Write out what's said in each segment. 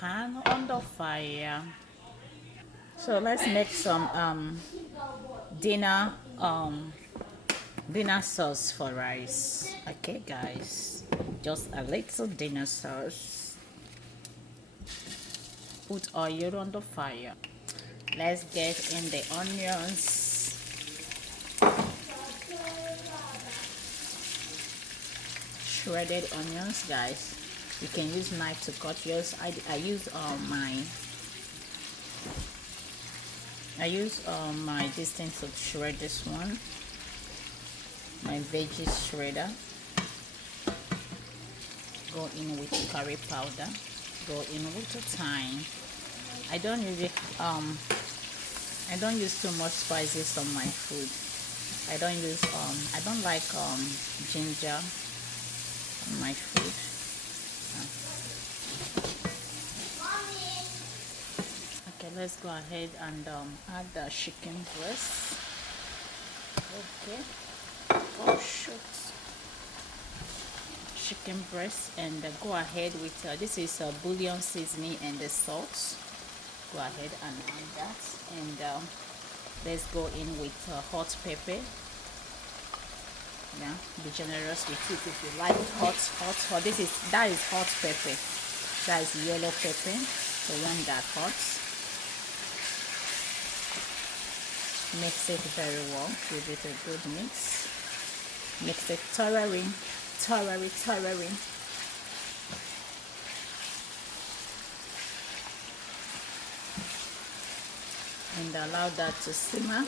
pan on the fire. So let's make some dinner dinner sauce for rice. Okay guys, just a little dinner sauce. Put oil on the fire. Let's get in the onions. Shredded onions, guys. You can use knife to cut yours. I use my this thing to shred this one. My veggie shredder. Go in with curry powder. Go in with the thyme. I don't use too much spices on my food. I don't like ginger on my food. Okay, let's go ahead and add the chicken breast. Okay. Oh shoot. Chicken breast, and go ahead with this is bouillon seasoning and the salt. Go ahead and add that, and let's go in with hot pepper. Yeah, be generous with it if you like hot. That is hot pepper. That is yellow pepper, the one that hot. Mix it very well. Give it a good mix. Mix it thoroughly. And allow that to simmer.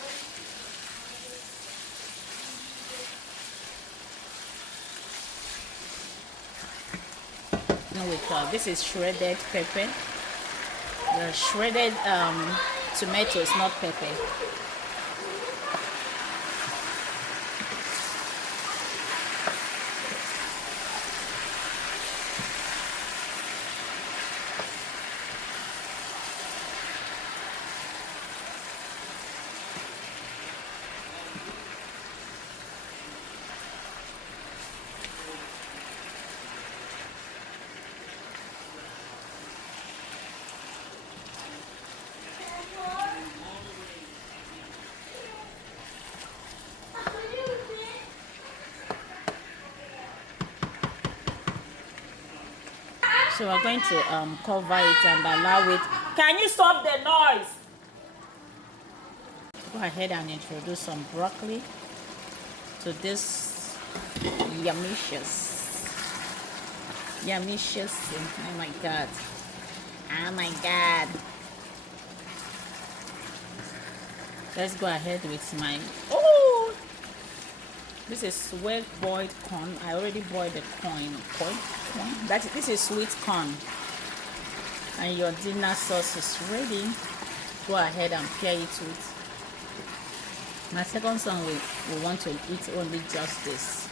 Now with this is shredded pepper. The shredded tomato is not pepper. So we're going to cover it and allow it. Can you stop the noise? Go ahead and introduce some broccoli to this yummicious. Oh my god. Oh my god. Let's go ahead with my this is well boiled corn. I already boiled the corn. This is sweet corn. And your dinner sauce is ready. Go ahead and pair it with. My second son we want to eat only just this.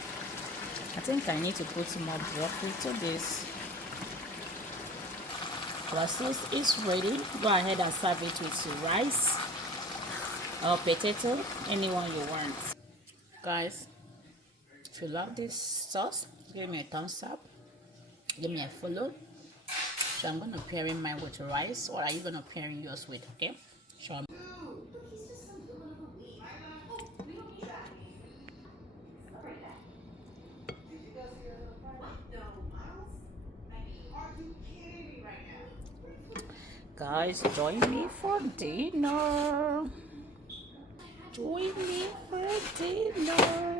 I think I need to put more broccoli to this. Plus this is ready. Go ahead and serve it with rice or potato, anyone you want. Guys, if you love this sauce, give me a thumbs up, give me a follow. So I'm gonna pair in mine with rice. What are you gonna pair in yours with? Okay, show me. Guys, join me for dinner. Join me for dinner.